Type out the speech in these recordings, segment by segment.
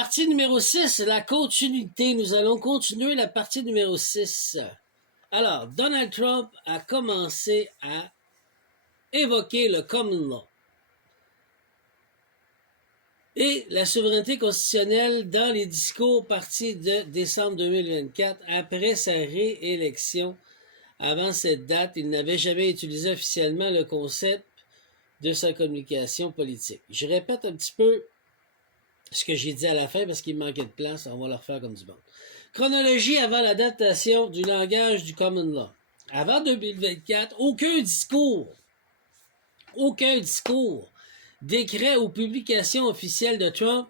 partie numéro 6, la continuité. Nous allons continuer la partie numéro 6. Alors, Donald Trump a commencé à évoquer le common law et la souveraineté constitutionnelle dans les discours partis de décembre 2024 après sa réélection. Avant cette date, il n'avait jamais utilisé officiellement le concept de sa communication politique. Je répète un petit peu ce que j'ai dit à la fin parce qu'il manquait de place. On va le refaire comme du bon. Chronologie avant l'adaptation du langage du common law. Avant 2024, aucun discours, décret ou publication officielle de Trump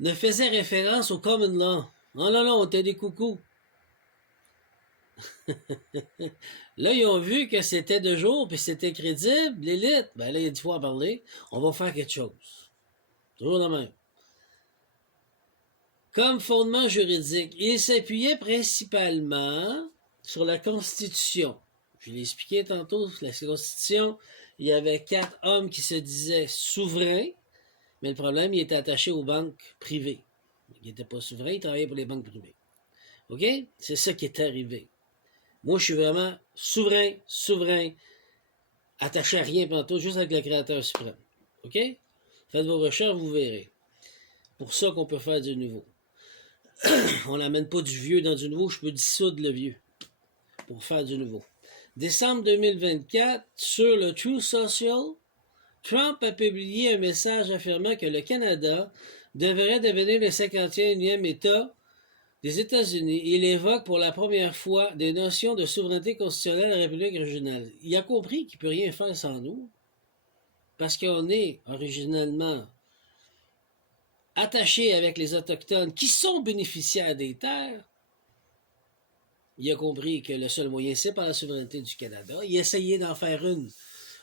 ne faisait référence au common law. Oh non, on était des coucous. Là, ils ont vu que c'était de jour, puis c'était crédible, l'élite. Ben là, il y a 10 fois à parler. On va faire quelque chose. Toujours la même. Comme fondement juridique, il s'appuyait principalement sur la Constitution. Je l'ai expliqué tantôt, la Constitution, il y avait 4 hommes qui se disaient souverains, mais le problème, il était attaché aux banques privées. Il n'était pas souverain, il travaillait pour les banques privées. OK? C'est ça qui est arrivé. Moi, je suis vraiment souverain, attaché à rien pantoute, juste avec le Créateur suprême. OK? Faites vos recherches, vous verrez. Pour ça qu'on peut faire du nouveau. On n'amène pas du vieux dans du nouveau, je peux dissoudre le vieux pour faire du nouveau. Décembre 2024, sur le Truth Social, Trump a publié un message affirmant que le Canada devrait devenir le 51e État des États-Unis. Il évoque pour la première fois des notions de souveraineté constitutionnelle de la République régionale. Il a compris qu'il ne peut rien faire sans nous, parce qu'on est originalement attaché avec les Autochtones qui sont bénéficiaires des terres. Il a compris que le seul moyen, c'est par la souveraineté du Canada. Il a essayé d'en faire une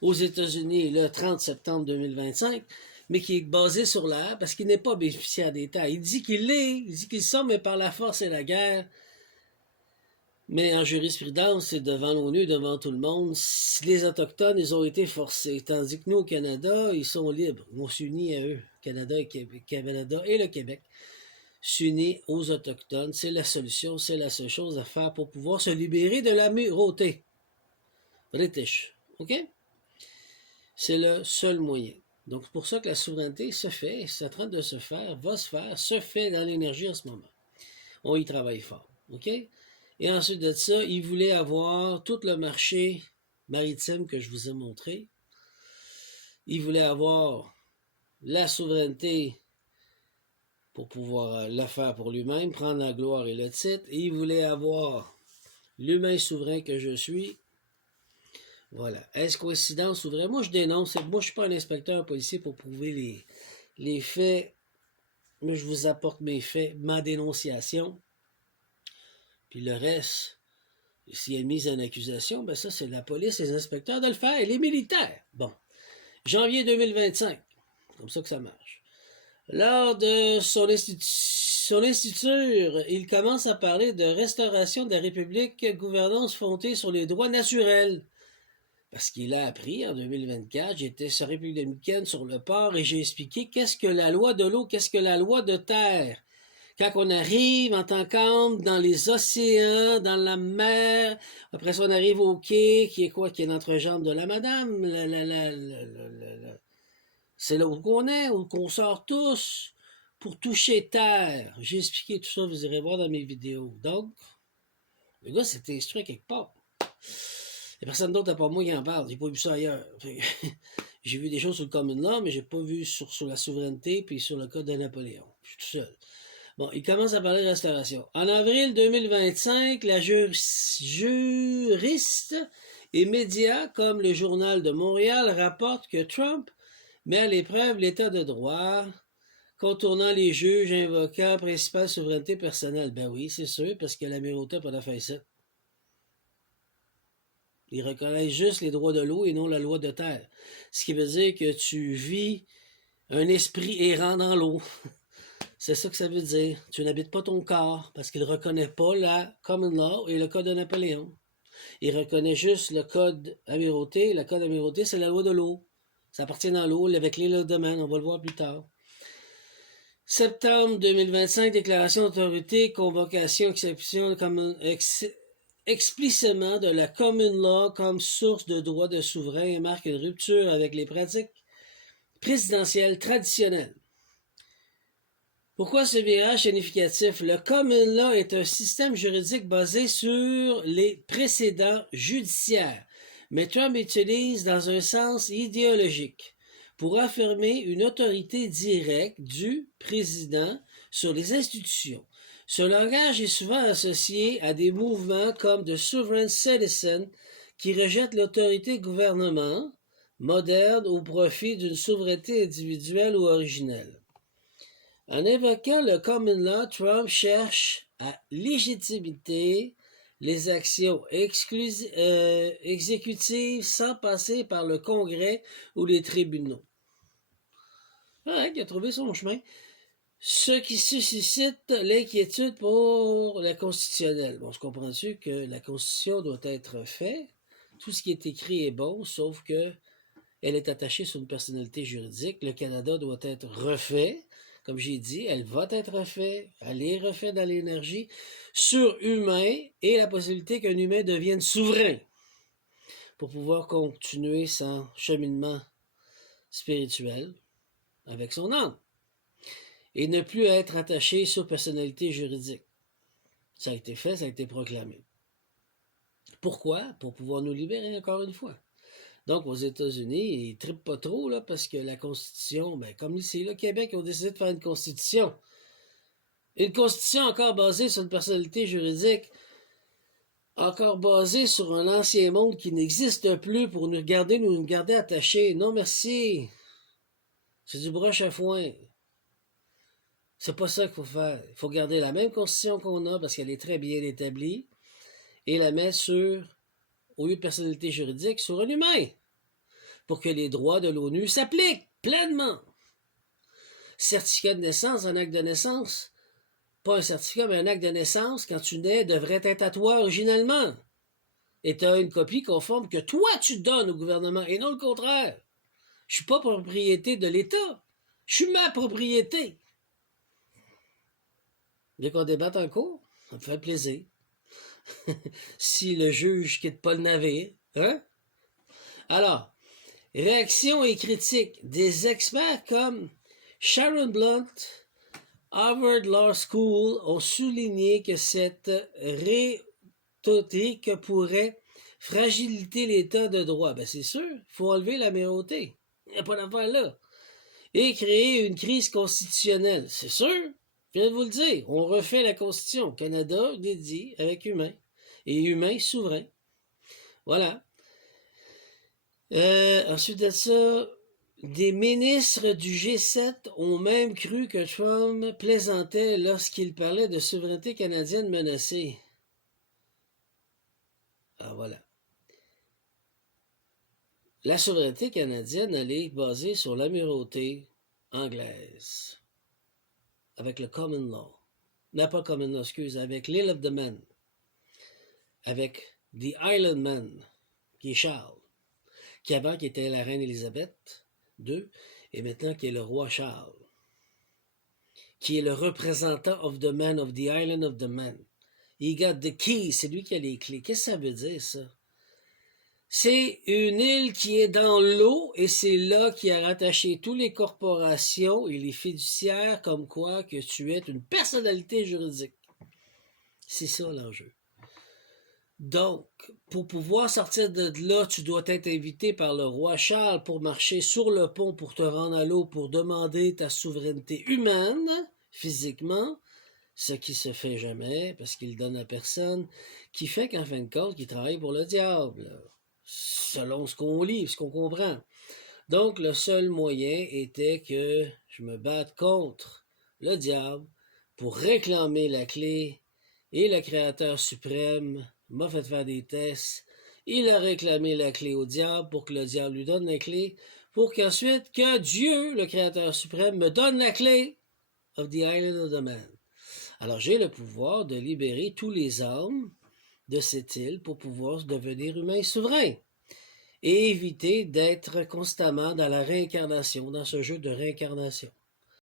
aux États-Unis le 30 septembre 2025, mais qui est basée sur l'air parce qu'il n'est pas bénéficiaire des terres. Il dit qu'il l'est, il dit qu'ils sont, mais par la force et la guerre. Mais en jurisprudence, c'est devant l'ONU, devant tout le monde. Les Autochtones, ils ont été forcés. Tandis que nous, au Canada, ils sont libres. On s'unit à eux, Canada et le Québec. S'unir aux Autochtones, c'est la solution, c'est la seule chose à faire pour pouvoir se libérer de l'amirauté british. OK? C'est le seul moyen. Donc, c'est pour ça que la souveraineté se fait, c'est en train de se faire, va se faire, se fait dans l'énergie en ce moment. On y travaille fort. OK? Et ensuite de ça, il voulait avoir tout le marché maritime que je vous ai montré. Il voulait avoir la souveraineté pour pouvoir le faire pour lui-même, prendre la gloire et le titre. Et il voulait avoir l'humain souverain que je suis. Voilà. Est-ce coïncidence ou vrai? Moi, je dénonce. Moi, je ne suis pas un inspecteur policier pour prouver les faits. Mais je vous apporte mes faits, ma dénonciation. Puis le reste, s'il y a une mise en accusation, ben ça, c'est la police, les inspecteurs de le faire et les militaires. Bon. Janvier 2025. Comme ça que ça marche. Lors de son instituture, il commence à parler de restauration de la République, gouvernance fondée sur les droits naturels. Parce qu'il a appris en 2024, j'étais sur République dominicaine sur le port et j'ai expliqué qu'est-ce que la loi de l'eau, qu'est-ce que la loi de terre. Quand on arrive en tant qu'homme dans les océans, dans la mer, après ça on arrive au quai, qui est quoi, qui est l'entrejambe de la madame, c'est là où qu'on sort tous pour toucher terre. J'ai expliqué tout ça, vous irez voir dans mes vidéos. Donc, le gars s'est instruit quelque part. Il n'y a personne d'autre à part moi qui en parle. J'ai pas vu ça ailleurs. J'ai vu des choses sur le common law, mais j'ai pas vu sur la souveraineté puis sur le code de Napoléon. Je suis tout seul. Bon, il commence à parler de restauration. En avril 2025, la juriste et médias comme le Journal de Montréal rapportent que Trump met à l'épreuve l'état de droit, contournant les juges, invoquant principale souveraineté personnelle. Ben oui, c'est sûr, parce que l'amirauté n'a pas d'affaire ça. Ils reconnaissent juste les droits de l'eau et non la loi de terre. Ce qui veut dire que tu vis un esprit errant dans l'eau. C'est ça que ça veut dire. Tu n'habites pas ton corps parce qu'il ne reconnaît pas la common law et le code de Napoléon. Il reconnaît juste le code amirauté. Le code amirauté, c'est la loi de l'eau. Ça appartient dans l'eau avec l'île de domaine. On va le voir plus tard. Septembre 2025, déclaration d'autorité, convocation, explicitement de la common law comme source de droit de souverain et marque une rupture avec les pratiques présidentielles traditionnelles. Pourquoi ce virage significatif? Le common law est un système juridique basé sur les précédents judiciaires, mais Trump utilise dans un sens idéologique pour affirmer une autorité directe du président sur les institutions. Ce langage est souvent associé à des mouvements comme The Sovereign Citizen qui rejettent l'autorité gouvernement moderne au profit d'une souveraineté individuelle ou originelle. En évoquant le common law, Trump cherche à légitimiter les actions exécutives sans passer par le Congrès ou les tribunaux. Ouais, il a trouvé son chemin. Ce qui suscite l'inquiétude pour la constitutionnelle. Bon, je comprends-tu que la Constitution doit être faite. Tout ce qui est écrit est bon, sauf que elle est attachée sur une personnalité juridique. Le Canada doit être refait. Comme j'ai dit, elle va être refaite, elle est refaite dans l'énergie, surhumain et la possibilité qu'un humain devienne souverain pour pouvoir continuer son cheminement spirituel avec son âme et ne plus être attaché sur personnalité juridique. Ça a été fait, ça a été proclamé. Pourquoi? Pour pouvoir nous libérer encore une fois. Donc, aux États-Unis, ils ne trippent pas trop, là, parce que la Constitution, ben, comme ici, le Québec, ils ont décidé de faire une Constitution. Une Constitution encore basée sur une personnalité juridique, encore basée sur un ancien monde qui n'existe plus pour nous garder attachés. Non, merci. C'est du broche à foin. C'est pas ça qu'il faut faire. Il faut garder la même Constitution qu'on a, parce qu'elle est très bien établie, et la mettre au lieu de personnalité juridique, sur un humain, pour que les droits de l'ONU s'appliquent pleinement. Certificat de naissance, un acte de naissance. Pas un certificat, mais un acte de naissance, quand tu nais, devrait être à toi originellement. Et tu as une copie conforme que toi, tu donnes au gouvernement, et non le contraire. Je suis pas propriété de l'État. Je suis ma propriété. Dès qu'on débatte en cours, ça me fait plaisir. Si le juge quitte pas le navire, hein? Alors, réaction et critique des experts comme Sharon Blunt, Harvard Law School ont souligné que cette rhétorique pourrait fragiliser l'état de droit. Ben c'est sûr, il faut enlever la mérauté. Il n'y a pas d'affaire là. Et créer une crise constitutionnelle. C'est sûr, je viens de vous le dire. On refait la Constitution. Canada dédié avec humain. Et humain souverain. Voilà. Ensuite de ça, des ministres du G7 ont même cru que Trump plaisantait lorsqu'il parlait de souveraineté canadienne menacée. Ah voilà. La souveraineté canadienne, elle est basée sur l'amirauté anglaise, avec le common law. Non, pas common law, excuse, avec l'Isle of Man, avec The Island Man, qui est Charles, qui avant qui était la reine Élisabeth II, et maintenant qui est le roi Charles, qui est le représentant of the man of the island of the man. He got the keys, c'est lui qui a les clés. Qu'est-ce que ça veut dire, ça? C'est une île qui est dans l'eau et c'est là qui a rattaché toutes les corporations et les fiduciaires comme quoi que tu es une personnalité juridique. C'est ça l'enjeu. Donc, pour pouvoir sortir de là, tu dois être invité par le roi Charles pour marcher sur le pont pour te rendre à l'eau pour demander ta souveraineté humaine, physiquement, ce qui se fait jamais parce qu'il donne à personne, qui fait qu'en fin de compte, il travaille pour le diable, selon ce qu'on lit, ce qu'on comprend. Donc, le seul moyen était que je me batte contre le diable pour réclamer la clé et le Créateur suprême m'a fait faire des tests. Il a réclamé la clé au diable pour que le diable lui donne la clé, pour qu'ensuite que Dieu, le Créateur suprême, me donne la clé of the island of the man. Alors j'ai le pouvoir de libérer tous les âmes de cette île pour pouvoir devenir humain souverain et éviter d'être constamment dans la réincarnation, dans ce jeu de réincarnation.